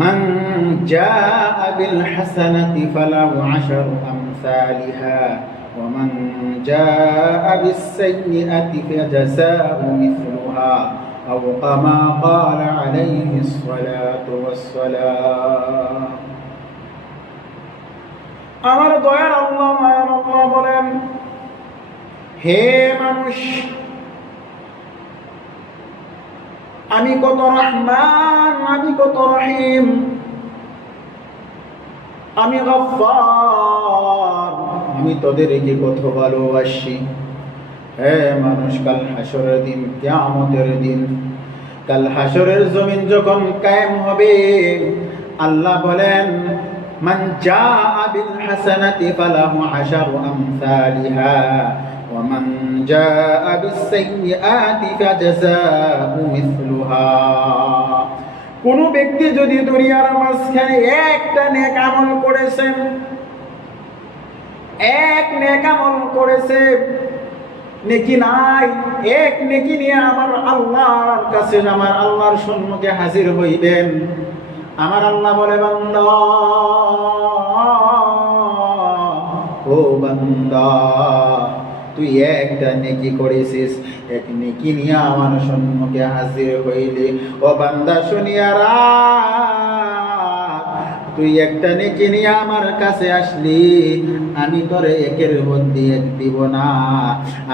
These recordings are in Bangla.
মান জাআ বিল হাসানাতি ফালাহু আশারু আমসালিহা ওয়া মান জাআ বিস সাইয়্যিআতি ফাজাযাউ মিসলুহা আও কামা ক্বালা আলাইহিস সালাতু ওয়াস সালাম। আমার দয়ার আল্লাহ মায়ার আল্লাহ বলেন, হে মানুষ, আমি কত রহমান, আমি কত রহিম, আমি গফফার, আমি তোদেরকে কত ভালোবাসি। হে মানুষ, কাল হাসরের দিন, কিয়ামতের দিন, কাল হাসরের জমিন যখন কায়েম হবে, আল্লাহ বলেন, মান জাআ বিল হাসানাতি ফালাহু আশারু আমসালিহা ওয়া মান জাআ বিস সাইয়্যিআতি ফাজাযাউ মিসলুহা। কোন ব্যক্তি যদি দুনিয়ার মাঝখানে একটা নেক আমল করেছেন, এক নেক আমল করেছে, নেকি নাই, এক নেকি নিয়ে আমার আল্লাহর কাছে, আমার আল্লাহর সম্মুখে হাজির হইবেন। আমার আল্লাহ বলে, বান্দা, ও বান্দা, তুই একটা নেকি করেছিস, এক নেকি নিয়ে আমার সম্মুখে হাজির হইলি। ও বান্দা, শুনিয়া রাখ, তুই একটা নেকি নিয়ে আমার কাছে আসলি, আমি তোরে একের বদলি এক দিব না,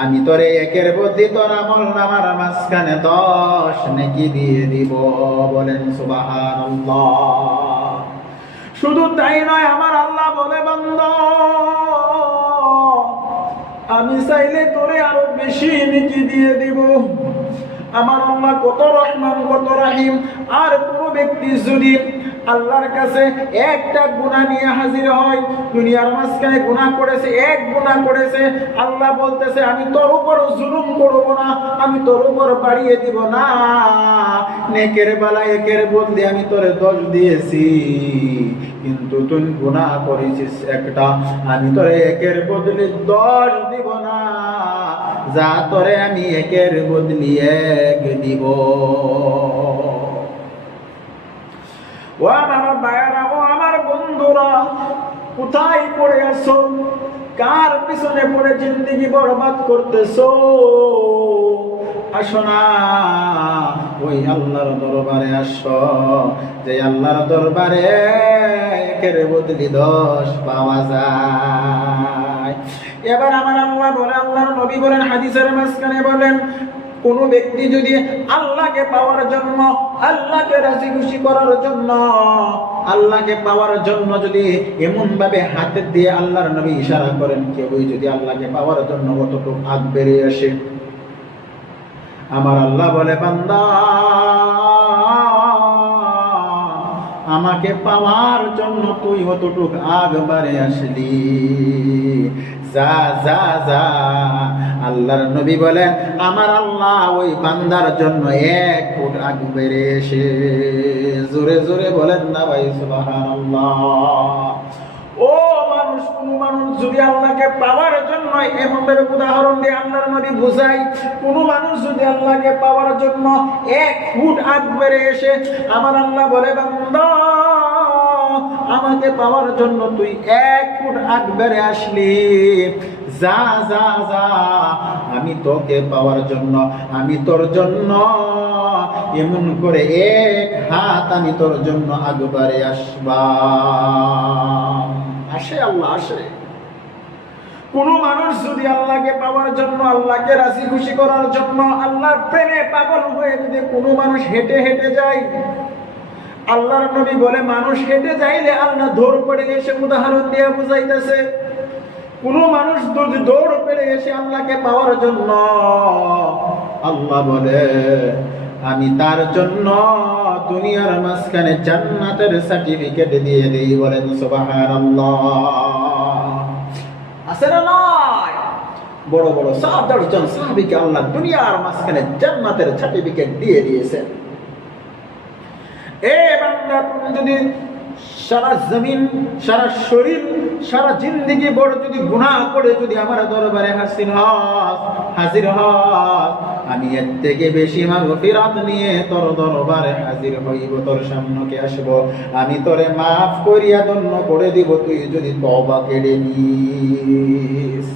আমি তোরে একের বদলি তোর আমল নামার মাঝখানে 10 নেকি দিয়ে দিব। বলেন সুবহানাল্লাহ। শুধু তাই নয়, আমার আল্লাহ বলে, বান্দা, আমি চাইলে তোরে আরো বেশি নেকি দিয়ে দিব। আমার আল্লাহ কত রহমান, কত রহিম। আর কোন ব্যক্তি যদি আল্লাহর কাছে একটা গুনাহ নিয়ে হাজির হয়, দুনিয়ার মাঝখানে গুনাহ করেছে, এক গুনাহ করেছে, আল্লাহ বলতেছে, আমি তোর উপর জুলুম করব না, আমি তোর উপর বাড়িয়ে দিব না, নেকের বেলায় একের বদলে আমি তোরে 10 দিয়েছি, কিন্তু তুই গুনাহ করেছিস একটা, আমি তোরে একের বদলে 10 দিব না, যা তোরে আমি একের বদলি 1 দিব। ও আমার ভাইয়েরা, ও আমার বন্ধুরা, কোথায় পড়ে আছো? কার পিছনে পড়ে জিন্দেগি বরবাদ করতেছো? আসো না, ওই আল্লাহর দরবারে আসো, যে আল্লাহর দরবারে একের বদলি 10 পাওয়া যায়। এবার আমার আল্লাহ বলে, আল্লাহর নবী বলেন, হাদিসের মাঝখানে বলেন, কোন ব্যক্তি যদি আল্লাহকে পাওয়ার জন্য, আল্লাহকে রাজি খুশি করার জন্য, আল্লাহকে পাওয়ার জন্য যদি এমন ভাবে হাতে দিয়ে আল্লাহর নবী ইশারা করেন, কেউ যদি আল্লাহকে পাওয়ার জন্য কতটুকু আগ বেরিয়ে আসে, আমার আল্লাহ বলে, বান্দা, আমাকে পাওয়ার জন্য তুই অতটুক আগ বাড়ে আসলি, যা যা যা। আল্লাহর নবী বলেন, আমার আল্লাহ ওই বান্দার জন্য 1 ফুট আগ বেড়ে এসে, জোরে জোরে বলেন না ভাই সুবহানাল্লাহ। ও মানুষ, কোন মানুষ যদি আল্লাহকে পাওয়ার জন্য, এমন ভাবে উদাহরণ দিয়ে আল্লাহর নবী বুঝাই, কোন মানুষ যদি আল্লাহকে পাওয়ার জন্য 1 ফুট আগ বেড়ে এসে, আমার আল্লাহ বলে, বান্দা, আমাকে পাওয়ার জন্য তুই 1 ফুট আগ বেড়ে আসলি, যা যা যা, আমি তোকে পাওয়ার জন্য, আমি তোর জন্য এমন করে 1 হাত আমি তোর জন্য আগ বাড়ে আসবা। আসে আল্লাহ, আসে। কোন মানুষ যদি আল্লাহকে পাওয়ার জন্য, আল্লাহকে রাজি খুশি করার জন্য, আল্লাহর প্রেমে পাগল হয়ে যদি কোনো মানুষ হেঁটে হেঁটে যায়, আল্লাহর নবী বলে, মানুষ হেঁটে যাইলে আল্লাহ দৌড় পড়ে এসে, উদাহরণ দিয়ে বুঝাইতেছে, কোন মানুষ যদি দৌড় পেড়ে এসে আল্লাহকে পাওয়ার জন্য, আল্লাহ বলে, আমি তার জন্য দুনিয়ার মাঝখানে জান্নাতের সার্টিফিকেট দিয়ে দেই। বলেন সুবহানাল্লাহ। আছে না নয়? বড় বড় 7-8 জন সাহাবীকে আল্লাহ দুনিয়ার মাঝখানে জান্নাতের সার্টিফিকেট দিয়ে দিয়েছেন। এ বান্দা, তুমি যদি সারা জমিন, সারা শরীর, সারা জিন্দেগি বড় যদি গুনাহ করে যদি আমার দরবারে হাজির হস, আমি এর থেকে বেশি মাগফিরাত নিয়ে তোর দরবারে হাজির হইব, তোর সামনে আসব, আমি তোরে মাফ করিয়া ধন্য করে দিব, তুই যদি তওবা করে নিস।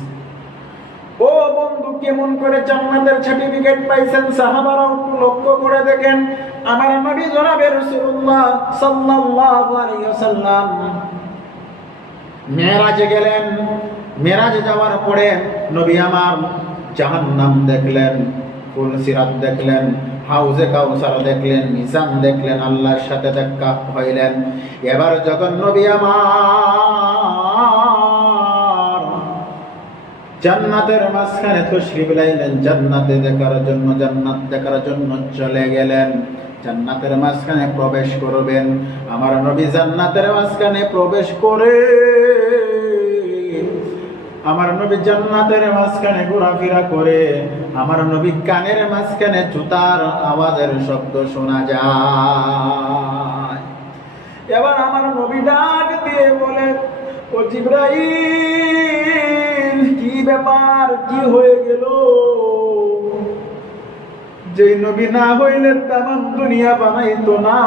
ও বন্ধু, কেমন করে জান্নাতের সার্টিফিকেট পাইছেন সাহাবারা একটু লক্ষ্য করে দেখেন। আমার নবী জনাবে রাসূলুল্লাহ সাল্লাল্লাহু আলাইহি ওয়াসাল্লাম মেরাজে গেলেন। মেরাজে যাওয়ার পরে নবী আমার জাহান্নাম দেখলেন, ফুলসিরাত দেখলেন, হাউজে কাউসার দেখলেন, মিজান দেখলেন, আল্লাহর সাথে দেখা হইলেন। এবার যখন নবী আমার জান্নাতের মাঝখানে তশরিফ লাইলেন, জান্নাতে দেখার জন্য, জান্নাত দেখার জন্য চলে গেলেন। জান্নাতের মাঝখানে প্রবেশ করবেন। আমার নবী জান্নাতের মাঝখানে প্রবেশ করে আমার নবী জান্নাতের মাঝখানে ঘোরাফেরা করে আমার নবী কানের মাঝখানে জুতার আওয়াজের শব্দ শোনা যায়। এবার আমার নবী ডাক দিয়ে বলে, ও জিবরাইল, কি ব্যাপার, কি হয়ে গেল? যেই নবী না হইলে তামাম দুনিয়া বানাইতো না,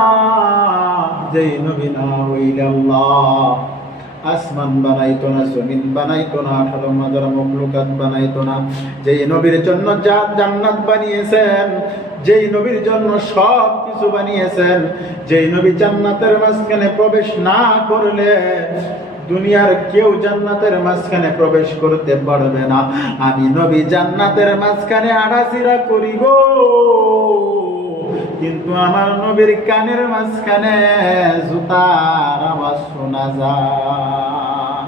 যেই নবী না হইলে আল্লাহ আসমান বানাইতো না, জমিন বানাইতো না, 18,000 মখলুকাত বানাইতো না। যেই নবীর জন্য জান্নাত বানিয়েছেন, যেই নবীর জন্য সব কিছু বানিয়েছেন, যেই নবী জান্নাতের মাঝখানে প্রবেশ না করলে দুনিয়ার কেউ জান্নাতের মাঝখানে প্রবেশ করতে পারবে না। আমি নবী জান্নাতের মাঝখানে আড়াচিরা করি গো, কিন্তু আমার নবীর কানের মাঝখানে জুতার আওয়াজ শোনা যায়।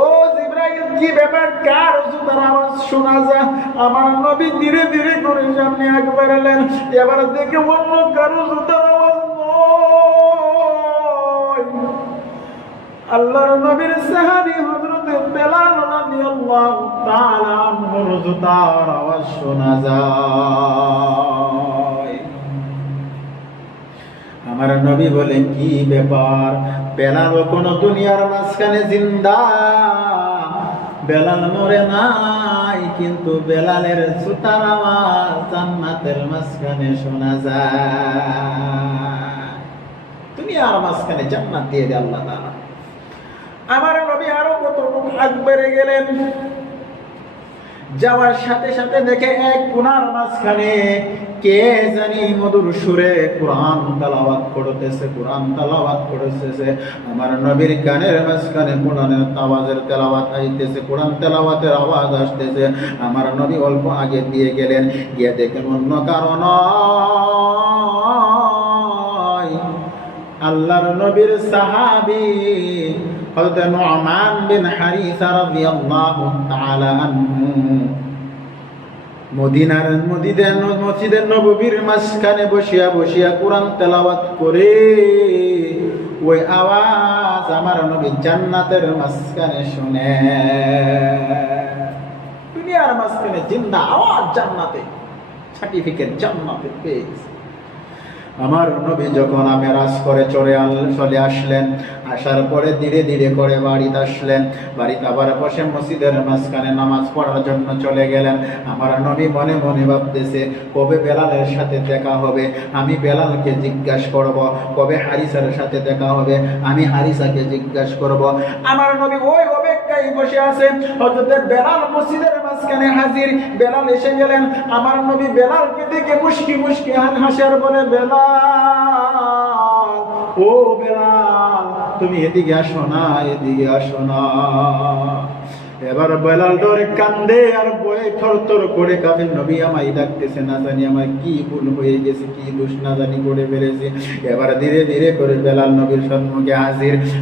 ও জিবরাইল, কি ব্যাপার, কার জুতার আওয়াজ শোনা যায়? আমার নবী ধীরে ধীরে করে সামনে একবার এলেন। এবার দেখে অন্য কারো জুতার আওয়াজ নয়, আল্লাহর নবীর সাহাবী হযরত বেলাল রাদিয়াল্লাহু তাআলা আনহুর জুতার আওয়াজ শোনা যায়। আমার নবী বলেন, কি ব্যাপার? বেলাল কোন দুনিয়ার মাঝখানে জিন্দা, বেলাল মরে নাই, কিন্তু বেলালের জুতার আওয়াজ জান্নাতের মাঝখানে শোনা যায়। দুনিয়ার মাঝখানে জান্নাত দিয়ে দেয় আল্লাহ তাআলা। আমার নবী আরো কতটুকু আগবাড়ে গেলেন। যাওয়ার সাথে সাথে দেখে এক কোণার মাঝখানে কে জানি মধুর সুরে কোরআন তেলাওয়াত করতেছে, কোরআন তেলাওয়াত করতেছে। আমার নবীর কানের মাঝখানে কোরআনের আওয়াজের তেলাওয়াত আইতেছে, কোরআন তেলাওয়াতের আওয়াজ আসতেছে। আমার নবী অল্প আগে দিয়ে গেলেন, গিয়ে দেখেন অন্য কারণ আল্লাহর নবীর সাহাবী হযরত নুআমান বিন হারিসা রাদিয়াল্লাহু তাআলা আনহু মসজিদের নববীর মাঝখানে বসিয়া কোরআন তেলাওয়াত করে। ওই আওয়াজ আমার নবী জান্নাতের মাঝখানে শুনে। দুনিয়ার মাঝখানে জিন্দা আওয়াজ, জান্নাতে সার্টিফিকেট জান্নাতে পেয়ে গেছে। আমার নবী যখন মেরাজ করে চলে আসলেন, আসার পরে ধীরে ধীরে করে বাড়িতে আসলেন। বাড়িতে আবার বসে মসজিদের মাঝখানে নামাজ পড়ার জন্য চলে গেলেন। আমার নবী মনে মনে ভাবতেছে, কবে বেলালের সাথে দেখা হবে, আমি বেলালকে জিজ্ঞাসা করব। কবে হারিসার সাথে দেখা হবে, আমি হারিসাকে জিজ্ঞাসা করব। আমার নবী ওই অপেক্ষায় বসে আছে। হযরত বেলাল মসজিদের মাঝখানে হাজির। বেলাল এসে গেলেন। আমার নবী বেলালকে দেখে মুস্কি মুস্কি হাসার বলে, বেলাল, ও বেলাল, তুমি এদিকে আসো না, এদিকে আসো না। এবার বেলাল ডরে কান্দে আর বয়ে থরথর করে কাঁপে, নবী আমায় ডাকতেছে, না জানি আমার কি ভুল হয়ে গেছে, কি দোষ না জানি করে ফেলেছে। এবার ধীরে ধীরে করে বেলাল নবীর সম্মুখে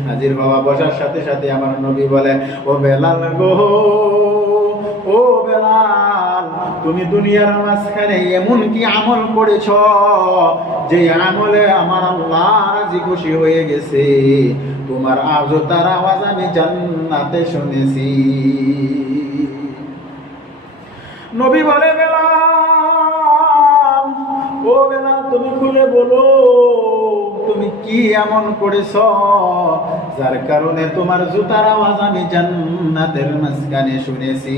হাজির হওয়া। বসার সাথে সাথে আমার নবী বলে, ও বেলাল গো, ও বেলাল, তুমি দুনিয়ার মাঝখানে এমন কি আমল করেছ যে আমলে আমার আল্লাহ রাজি খুশি হয়ে গেছে? তোমার আজতার আওয়াজ আমি জান্নাতে শুনেছি। নবী বলে, বেলাল, ও বেলাল, তুমি খুলে বলো তুমি কি এমন করেছো যার কারণে তোমার জুতার আওয়াজ আমি জান্নাতের মাঝখানে শুনেছি।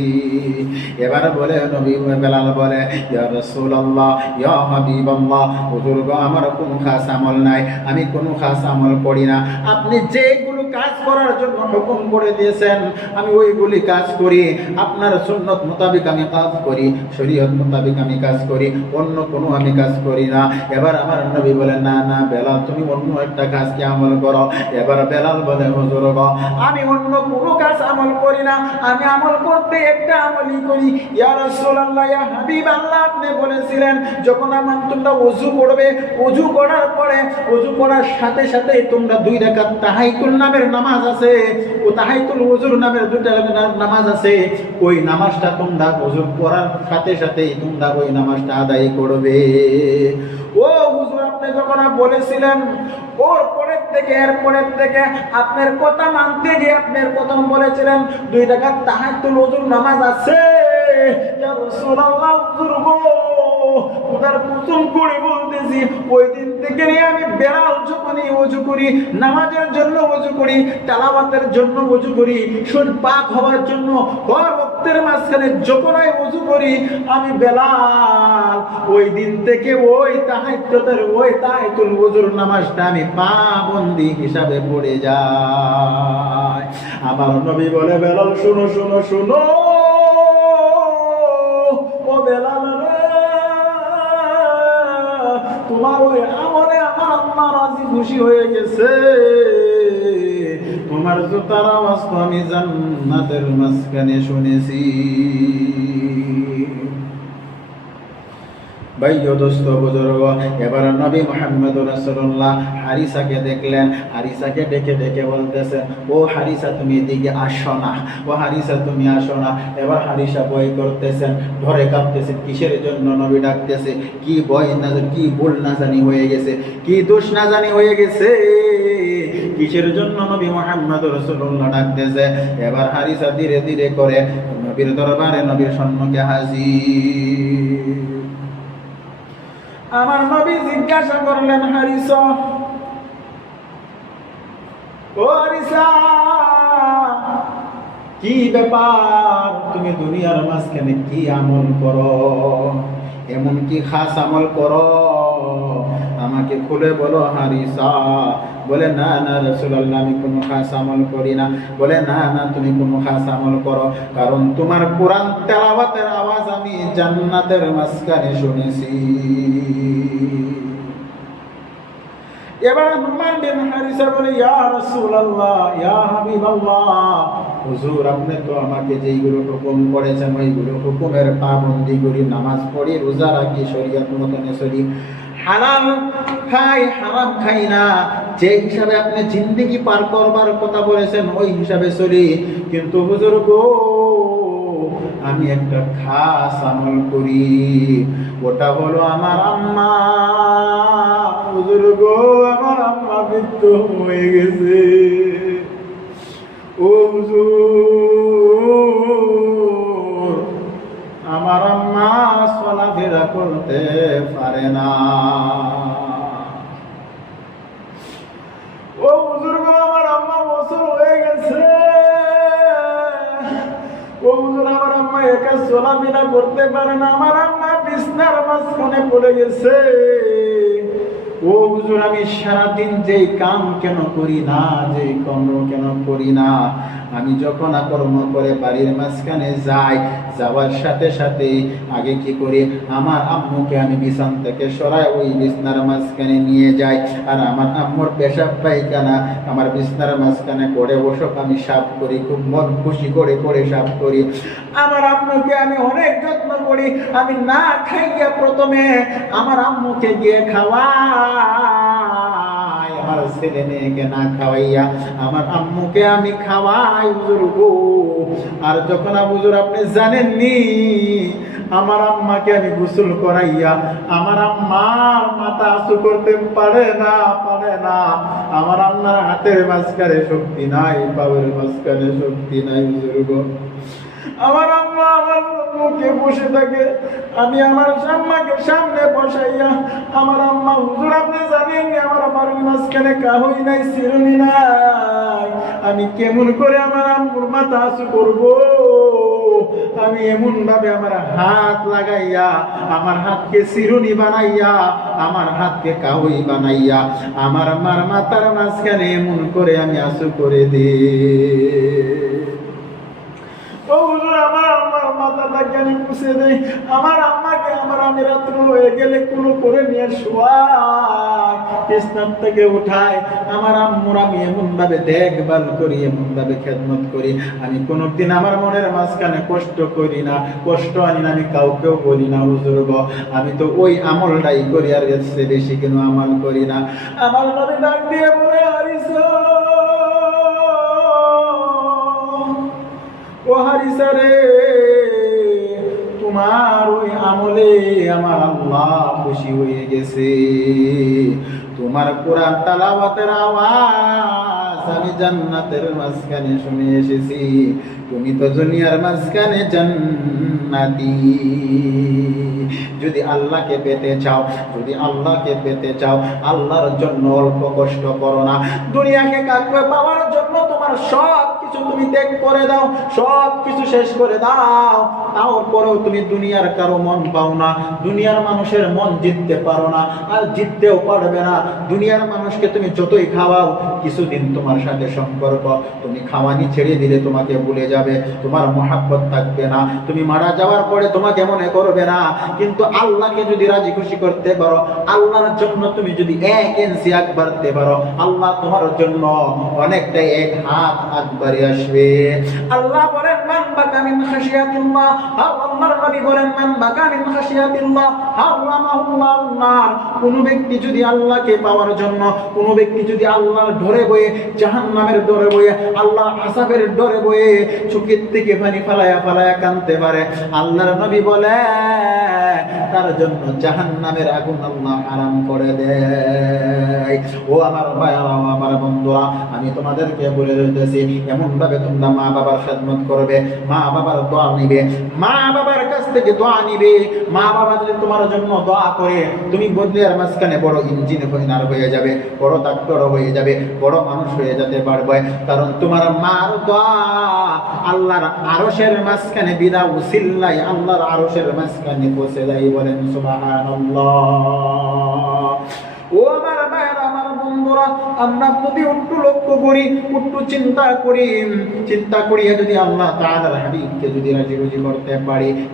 এবার বলে নবী বেলাল বলে, ইয়া রাসূলুল্লাহ, ইয়া হাবিবাল্লাহ, হুজুর গো, আমার কোনো খাস আমল নাই, আমি কোনো খাস আমল করি না। আপনি যেগুলো কাজ করার জন্য হুকুম করে দিয়েছেন আমি ওইগুলি কাজ করি, আপনার সুন্নত মোতাবেক আমি কাজ করি, শরীয়ত মোতাবেক আমি কাজ করি, অন্য কোনো আমি কাজ করি না। এবার আমার নবী বলে, না না বেলাল, তুমি অন্য একটা কাজকে আমল করো। এবার বেলাল বলে, হুজুর গো, আমি অন্য কোনো কাজ আমল করি না, আমি আমল করতে একটা আমলই করি। ইয়া রাসূলুল্লাহ, ইয়া হাবিবাল্লাহ, আপনি বলেছিলেন যখন তোমরা ওযু করবে, ওযু করার পরে, ওযু করার সাথে সাথে তোমরা 2 রাকাত তাহাইতুল নামের নামাজ আছে, ও তাহাইতুল ওযুর নামের 2টা নামাজ আছে, ওই নামাজটা তোমরা ওযু করার সাথে সাথেই তোমরা ওই নামাজটা আদায় করবে। ও হুজুর, আপনি যখন বলেছিলেন ওর পরের থেকে এরপরের থেকে আপনার কথা মানতে গিয়ে আপনার প্রথম বলেছিলেন 2 রাকাত তাহাজ্জুদ ওযুর নামাজ আছে। ইয়া রাসূলুল্লাহ, হুজুর গো, খোদার কসম করে বলতেছি, ওই দিন থেকে নিয়ে আমি বেলাল যখনই ওযু করি, নামাজের জন্য ওযু করি, তেলাওয়াতের জন্য ওযু করি, শরীর পাক হওয়ার জন্য হর ওয়াক্তের মাঝখানে যখনই ওযু করি, আমি বেলাল ওই দিন থেকে ওই তাহাজ্জুদের ওই তাহাজ্জুদ ওযুর নামাজটা আমি পাবন্দি হিসাবে পড়ে যায়। আমার নবী বলে, বেলাল শুনো শুনো শুনো, ও বেলাল রে, তোমার ওই আমলে আমার আম্মা রাজি খুশি হয়ে গেছে, তোমার জুতার আওয়াজ তো আমি জান্নাতের মাঝখানে শুনেছি। ভাইও দোস্ত বুজুর্গ, এবার নবী মুহাম্মদ রাসূলুল্লাহ হারিসাকে দেখলেন, হারিসাকে ডেকে ডেকে বলতেছেন, ও হারিসা তুমি এদিকে আসো না, ও হারিসা তুমি আসো না। এবার হারিসা ভয় করতেছেন, ধরে কাঁপতেছেন, কিসের জন্য নবী ডাকতেছে, কি ভয় না, কি ভুল না জানি হয়ে গেছে, কি দোষ না জানি হয়ে গেছে, কিসের জন্য নবী মুহাম্মদ রাসূলুল্লাহ ডাকতেছে। এবার হারিসা ধীরে ধীরে করে নবীর দরবারে, নবীর সম্মুখে হাজির। আমার নবী জিজ্ঞাসা করলেন, হারিসা, ও হারিসা, কি ব্যাপার, তুমি দুনিয়ার মাঝখানে কি আমল করো, এমন কি খাস আমল করো, আমাকে খুলে বলো হারিসা। বলে, না না রাসূলুল্লাহ, আমি কোনো খাস আমল করি না। বলে, না না, তুমি কোনো খাস আমল করো, কারণ তোমার কোরআন তেলাওয়াতের আওয়াজ আমি জান্নাতের মাঝখানে শুনেছি। এবার নুমান বিন হারিসা বলে, ইয়া রাসূলুল্লাহ, ইয়া হাবিবাল্লাহ, হুজুর, আপনি তো আমাকে যেইগুলো হুকুম করেছেন ওইগুলো হুকুমের পাবন্দি করি, নামাজ পড়ি, রোজা রাখি, শরীয়ত মতনে চলি, হালাল খাই, হারাম খাই না, যে হিসাবে আপনি জিন্দেগি পার করবার কথা বলেছেন ওই হিসাবে চলি। কিন্তু হুজুর গো, আমি একটা খাস আমল করি, ওটা হলো আমার আম্মা। হুজুর গো, আমার আম্মা মৃত্যু হয়ে গেছে। ও হুজুর, আমার আম্মা চলাফেরা করতে পারে না। ও হুজুর গো, আমার আম্মা বছর হয়ে গেছে। ও হুজুর, আমার আম্মা একা চলাফেরা করতে পারে না, আমার আম্মা বিছনার মাঝখানে পড়ে গেছে। ও হুজুর, আমি সারাদিন যেই কাম কেন করি না, যেই কর্ম কেন করি না, আমি যখন কর্ম করে বাড়ির মাঝখানে যাই, যাওয়ার সাথে সাথে আগে কি করি, আমার আম্মুকে আমি বিছান থেকে সরাই ওই বিছনার মাঝখানে নিয়ে যাই, আর আমার আম্মুর পেশাব পায়খানা আমার বিছনার মাঝখানে করে ওসব আমি সাফ করি, খুব মন খুশি করে করে সাফ করি। আমার আম্মুকে আমি অনেক যত্ন করি, আমি না খাইয়া প্রথমে আমার আম্মুকে গিয়ে খাওয়াই, আমার ছেলে মেয়েকে না খাওয়াইয়া আমার আম্মুকে আমি খাওয়াই হুজুর গো। আর যখন হুজুর আপনি জানেননি, আমার আম্মাকে আমি গোসল করাইয়া, আমার আম্মার মাথা আসু করতে পারে না, আমার আম্মার হাতের মাঝখানে শক্তি নাই, পায়ের মাঝখানে শক্তি নাই হুজুর গো। আমার আম্মা আমার মুখে বসে থাকে, আমি আমার আম্মাকে সামনে বসাইয়া, আমার আম্মা, হুজুর আপনি জানেন আমার বাড়ির মাঝখানে কাহই নাই, চিরুনি নাই, আমি কেমন করে আমার আম্মুর মাথা আঁচু করবো? আমি এমন ভাবে আমার হাত লাগাইয়া, আমার হাতকে চিরুনি বানাইয়া, আমার হাতকে কাহই বানাইয়া, আমার মার মাথার মাঝখানে এমন করে আমি আঁচু করে দিই। ও হুজুর আমার আম্মার মাথাটাকে আমি মুছে দেই, আমার আম্মাকে আমি রাত্র হয়ে গেলে কুলো করে নিয়ে শোয়াই, বিছানা থেকে উঠায়, আমার আম্মুর আমি এমন ভাবে দেখভাল করি, এমন ভাবে খেদমত করি, আমি কোনোদিন আমার মনের মাঝখানে কষ্ট করি না, কষ্ট আনি না, আমি কাউকেও বলি না হুজুর গো আমি তো ওই আমলটাই করি, আর এর চেয়ে বেশি কোনো আমল করি না। আমার নবী ডাক দিয়ে বলে, হারিসা, ও হারিসা রে, তোমার ওই আমলে আমার আল্লাহ খুশি হয়ে গেছে, তোমার কোরআন তেলাওয়াতের আওয়াজ আমি জান্নাতের মাঝখানে শুনে এসেছি, তুমি তো দুনিয়ার মাঝখানে জান্নাতি। যদি আল্লাহকে পেতে চাও, যদি আল্লাহকে পেতে চাও, আল্লাহর জন্য অল্প কষ্ট করো না। দুনিয়াকে কাউকে পাওয়ার জন্য তোমার সব কিছু তুমি ত্যাগ করে দাও, সব কিছু শেষ করে দাও, তারপরেও তুমি দুনিয়ার কারো মন পাও না, দুনিয়ার মানুষের মন জিততে পারো না, আর জিততেও পারবে না। দুনিয়ার মানুষকে তুমি যতই খাওয়াও, কিছুদিন তোমার সাথে সম্পর্ক, তুমি খাওয়ানি ছেড়ে দিলে তোমাকে ভুলে যাবে, তোমার মহাব্বত থাকবে না, তুমি মারা যাওয়ার পরে তোমাকে মনে করবে না। কিন্তু আল্লাহকে যদি রাজি খুশি করতে পারো, আল্লাহর জন্য তুমি যদি 1 ইঞ্চি আগ বাড়তে পারো, আল্লাহ তোমার জন্য অনেকটা 1 হাত আগ বাড়িয়ে আসবে। আল্লাহ বলেন, মান বাকা মিন খাশিয়াতিল্লাহ, আল্লাহর নবী বলেন, মান বাকা মিন খাশিয়াতিল্লাহ হারামাহুল্লাহুন নার। কোন ব্যক্তি যদি আল্লাহকে পাওয়ার জন্য, কোন ব্যক্তি যদি আল্লাহর ডরে বয়ে, জাহান্নামের ডরে বয়ে, আল্লাহর আযাবের ডরে বয়ে চোখের থেকে পানি ফালায়া ফালায়া কাঁদতে পারে, আল্লাহর নবী বলে তার জন্য জাহান্নামের আগুন আল্লাহ হারাম করে দেয়। ও আমার ভাইরা, আমার বন্ধুরা, আমি তোমাদেরকে বলে দিতেছি, এমন ভাবে তোমরা মা বাবার খেদমত করবে, মা বাবার দোয়া নিবে, মা বাবার কাছ থেকে দোয়া নিবে। মা বাবা যদি তোমার জন্য দোয়া করে, তুমি দুনিয়ার মাঝখানে বড় ইঞ্জিনিয়ার হয়ে যাবে, বড় ডাক্তার হয়ে যাবে, বড় মানুষ হয়ে যেতে পারবে, কারণ তোমার মার দোয়া আল্লাহর আরশের মাঝখানে বিনা উসিল্লায় আল্লাহর আরশের মাঝখানে পৌঁছে যায়। বলেন সুবহানাল্লাহ। ও আমার ভাইরা, আমার বন্ধুরা, আমরা যদি একটু লক্ষ্য করি, একটু চিন্তা করি, চিন্তা করিয়া যদি আল্লাহ তাআলার হাবিবকে যদি রাজি খুশি করতে পারি,